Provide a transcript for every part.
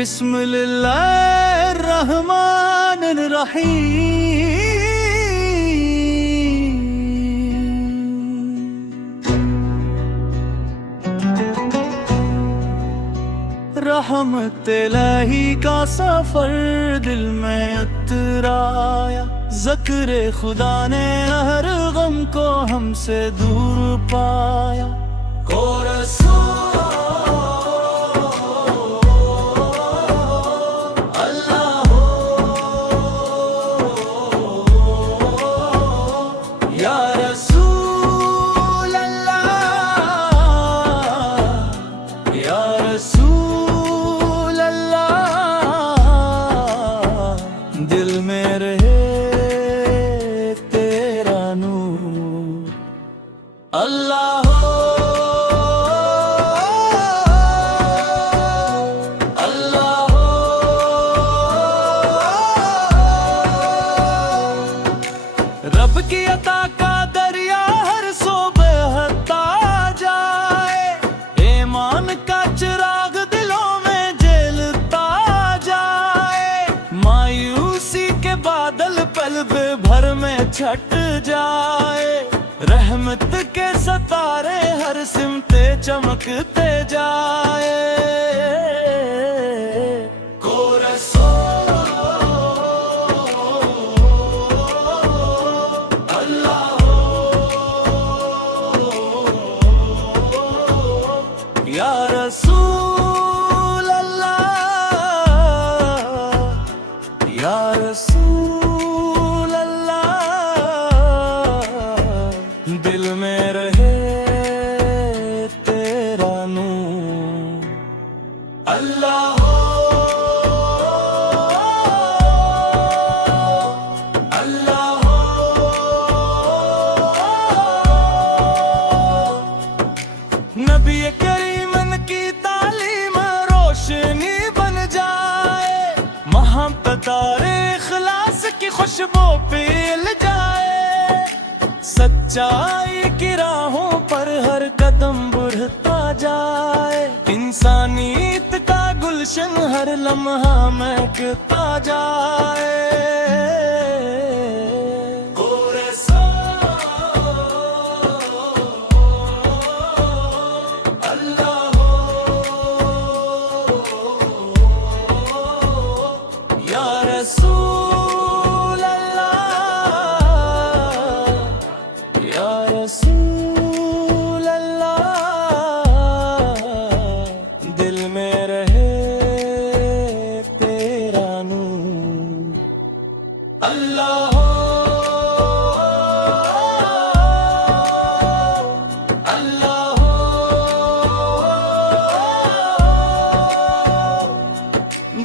बिस्मिल्लाहिर्रहमानिर्रहीम। रहमत इलाही का सफर दिल में उतराया, ज़िक्र खुदा ने हर गम को हमसे दूर पाया। को रसूल अल्लाह हो, या रसूल अल्लाह, या रसूल अल्लाह। दिल में रहे तेरा नूर अल्लाह हो, रब की अता का दरिया हर सो बहता जाए, ईमान का चिराग दिलों में जलता जाए। मायूसी के बादल पल भर में छट जाए, रहमत के सितारे हर सिमते चमकते जाए। या रसूल अल्लाह, या रसूल अल्लाह। दिल में रहे तेरा नूर अल्लाह हो, अल्लाह हो। नबी तारे इखलास की खुशबू पील जाए, सच्चाई की राहों पर हर कदम बढ़ता जाए। इंसानियत का गुलशन हर लम्हा महकता जाए। या रसूल अल्लाह, या रसूल अल्लाह। दिल में रहे तेरा नूर अल्लाह हो, अल्लाह हो।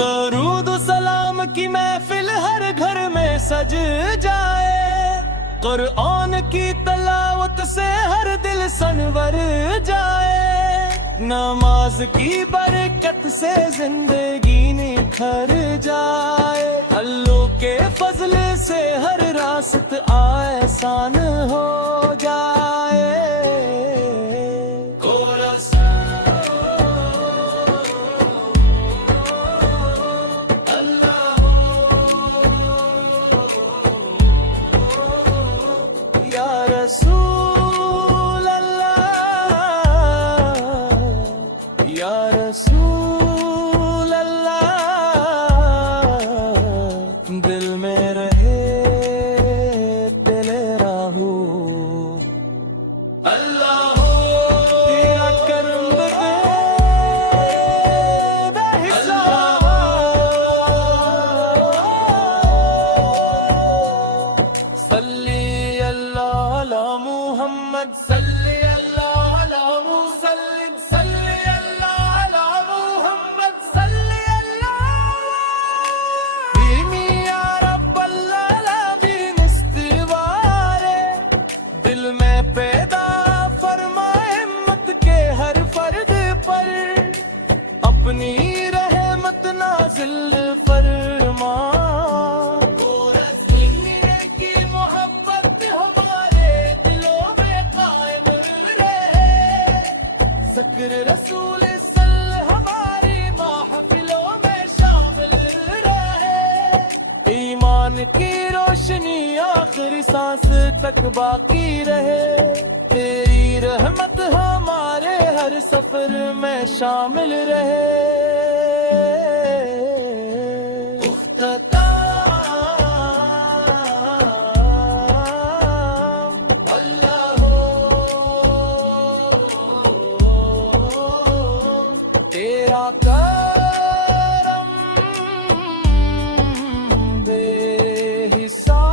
दरूद सलाम की महफिल हर घर में सज जाए, कुरआन की तलावत से हर दिल सनवर जाए। नमाज की बरकत से जिंदगी निखर जाए, अल्लाह के फजल से हर रास्त आसान हो जाए। या रसूल अल्लाह, या रसूल अल्लाह। दिल में रहे तेरा हूर अल्लाह हो, तेरा करम बेहिसाब। सल्ली अल्लाह की रोशनी आखिरी सांस तक बाकी रहे। तेरी रहमत हमारे हर सफर में शामिल रहे। तेरा करम बेहिसाब।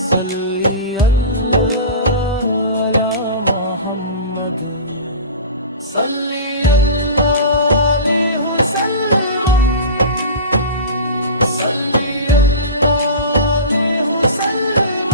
सल्ली अला मोहम्मद, सल्ली अलैहि वसल्लम, सल्ली अलैहि वसल्लम।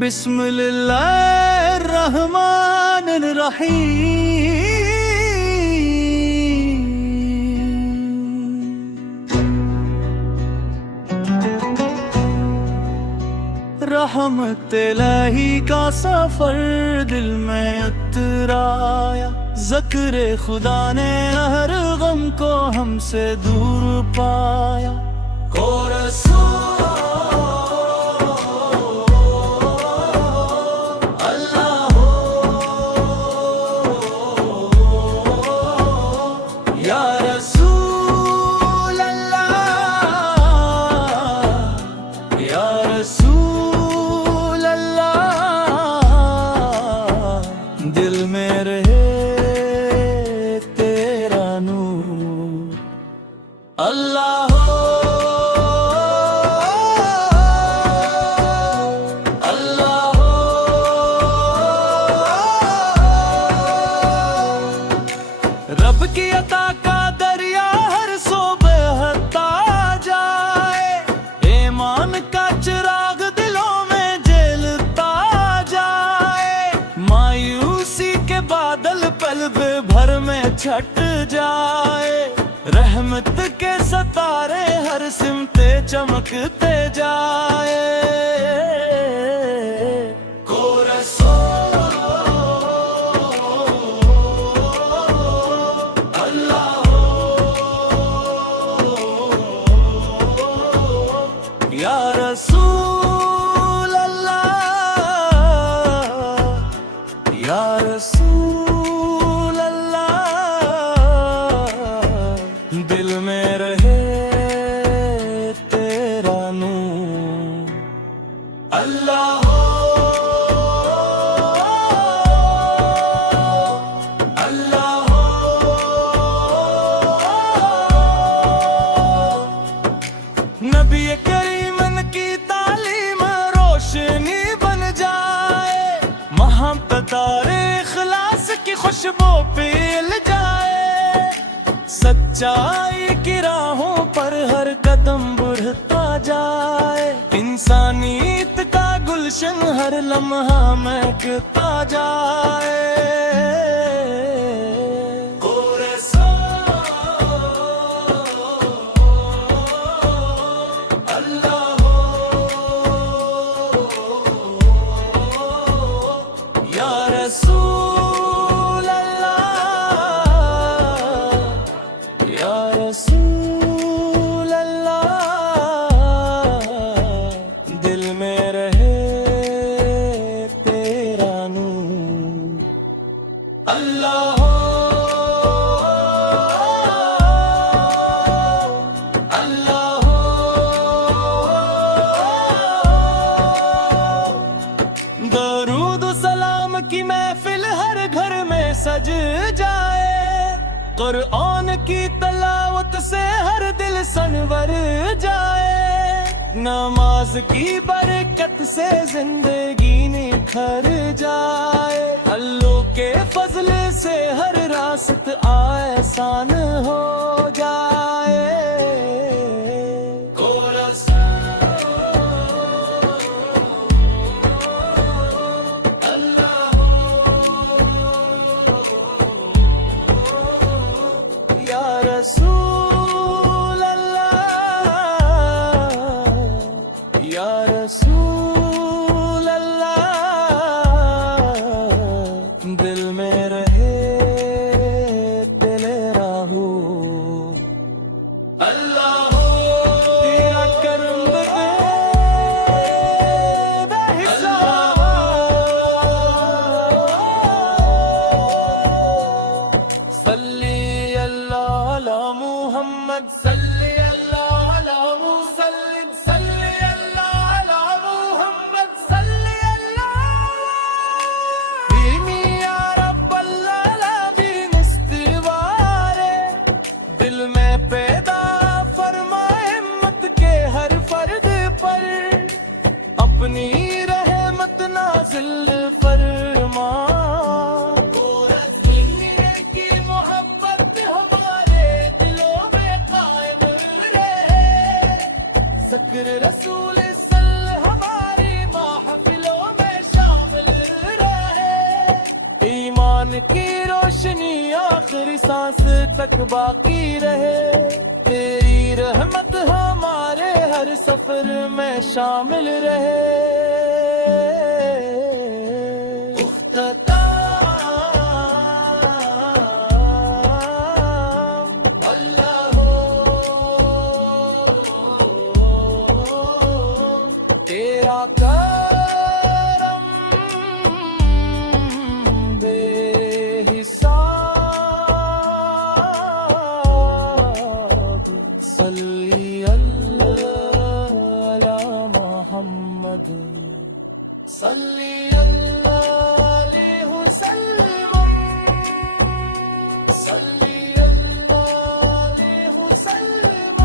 बिस्मिल्लाहिर्रहमानिर्रहीम। रहमत इलाही का सफर दिल में उतराया। ज़िक्र खुदा ने हर गम को हमसे दूर पाया। को रसूल या रसूल अल्लाह, या रसूल अल्लाह। दिल में रहे तेरा नूर अल्लाह। रब की अता का दरिया हर सो बहता जाए। ईमान का चिराग दिलों में जलता जाए। मायूसी के बादल पल भर में छट जाए। रहमत के सितारे हर सिमते चमकते जाए। या रसूल अल्लाह, या रसूल अल्लाह। दिल में रहे तेरा नूर अल्लाह। नबी करीम की तालीम रोशनी बन जाए। मोहब्बत और इखलास की खुशबू फैल जाए। सच्चाई की राहों पर हर कदम बढ़ता जाए। इंसानियत का गुलशन हर लम्हा महकता जाए। या रसूल अल्लाह, या रसूल अल्लाह। दिल में रहे तेरा नूर अल्लाह। दरूद सलाम की महफिल हर घर में सज जाए। कुरान की तलावत से हर दिल सनवर जाए। नमाज की बरकत से जिंदगी निखर जाए। अल्लाह के फजल से हर रास्त आसान हो जाए। रसूल अल्लाह, या रसूल अल्लाह, दिल में रहे तेरे राहू। अल्लाह हो तेरा करम बेहिसाब, सल्ली अल्लाह अला मुहम्मद, सल्ली अल्लाह अला मुसल्लिम, सल्ली अल्लाह अला मुहम्मद, सल्ली अल्लाह या रब अल्लामीन। इस्तिवारे दिल में पैदा फरमाए हिम्मत के हर फर्द पर, अपनी रहमत नाज़िल फरमा। ज़िक्र रसूल सल्लल्लाहु हमारी महफिलों में शामिल रहे, ईमान की रोशनी आखिरी सांस तक बाकी रहे। तेरी रहमत हमारे हर सफर में शामिल रहे। तेरा करम बेहिसाब, सल्ली अल्लाह अला मुहम्मद, सल्ली अल्लाह अलैहि वसल्लम, सल्ली अल्लाह अलैहि वसल्लम।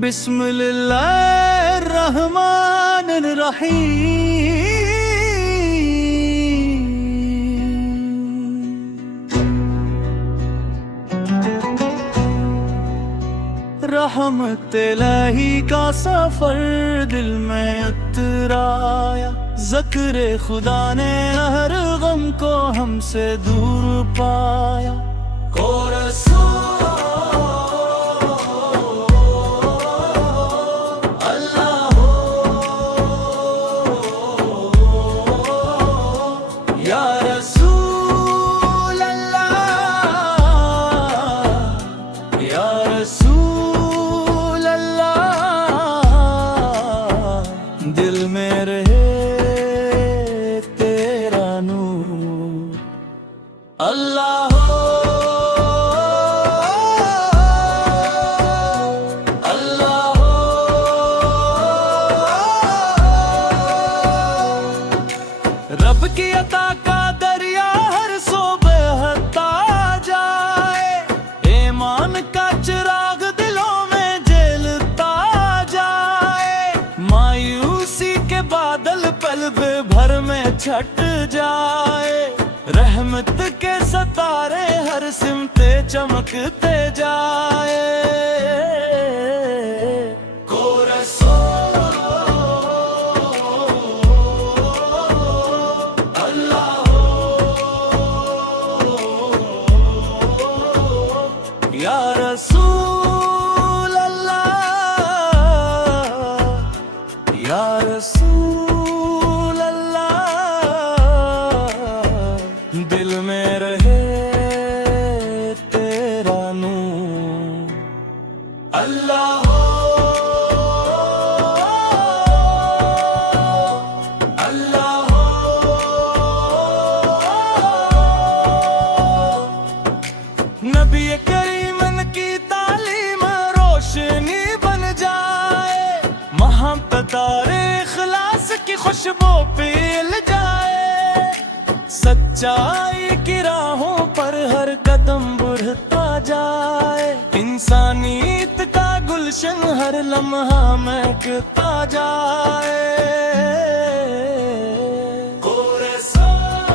बिस्मिल्लाहिर्रहमानिर्रहीम। रहमत इलाही का सफर दिल में उतराया, ज़िक्र खुदा ने हर गम को हमसे दूर पाया। ओ रसूल अल्लाह हो अल्लाह हो, रब की अता का दरिया हर सो बहता जाए, ईमान का चिराग दिलों में जलता जाए। मायूसी के बादल पल भर में छट जाए, रहमत के सितारे हर सिमते चमकते जाए। को रसूल अल्लाह हो, या रसूल अल्लाह, या रसूल अल्लाह, दिल में रहे तेरा नूर। अल्लाह हो अल्लाह हो, नबी करीम की तालीम रोशनी बन जाए, मोहब्बत-ए इखलास की खुशबू फैल जाए। सच्चाई की राहों पर हर कदम बढ़ता जाए, इंसानियत का गुलशन हर लम्हा महकता जाए। ओ रसूल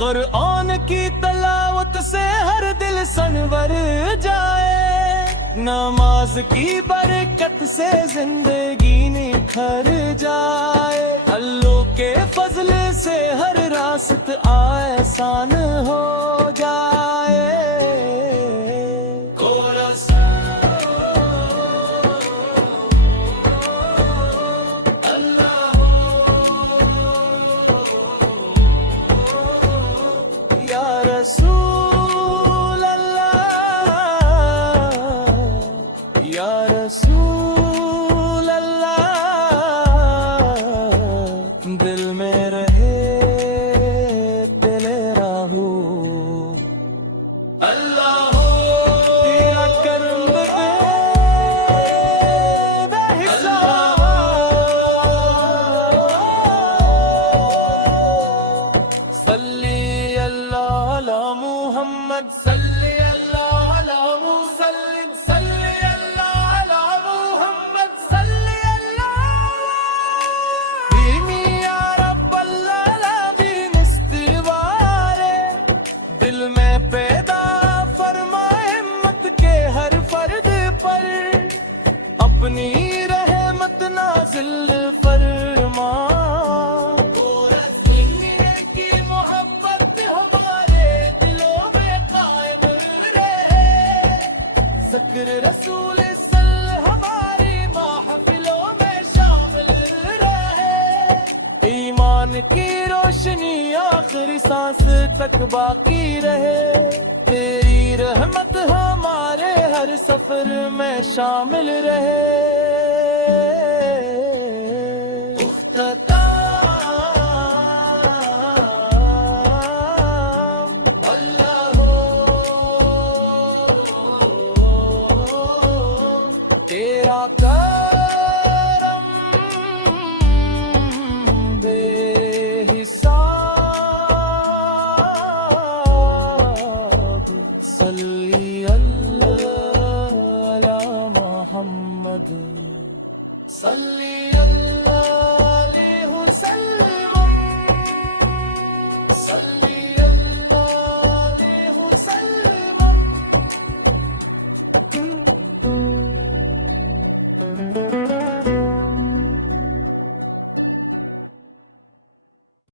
कुरान की तलावत से हर दिल सनवर जाए, नमाज की बरकत से जिंदगी निखर जाए, अल्लाह के फजल से हर रास्त आसान हो जाए। रसूल अल्लाह, या रसूल अल्लाह, दिल में रहे तेरे राहू अल्लाह हो, तेरा करम बेहिसाब, सल्ली अल्लाह मुहम्मद, सल्ली अल्लाह अला मुसल्लिम, सल्ली अल्लाह अला मुहम्मद, सल्ली अल्लाह बीमी या रब्बल आलमीन इस्तिवारे, दिल में पैदा फरमा हिम्मत के हर फर्द पर, अपनी रहमत नाज़िल फरमा। ज़िक्र रसूल सल्लल्लाहु हमारी महफिलों में शामिल रहे, ईमान की रोशनी आखिरी सांस तक बाकी रहे, तेरी रहमत हमारे हर सफर में शामिल रहे। तेरा करम बेहिसाब, सल्ली अल्लाह अला मुहम्मद, सल्ली अल्लाह अलैहि वसल्लम।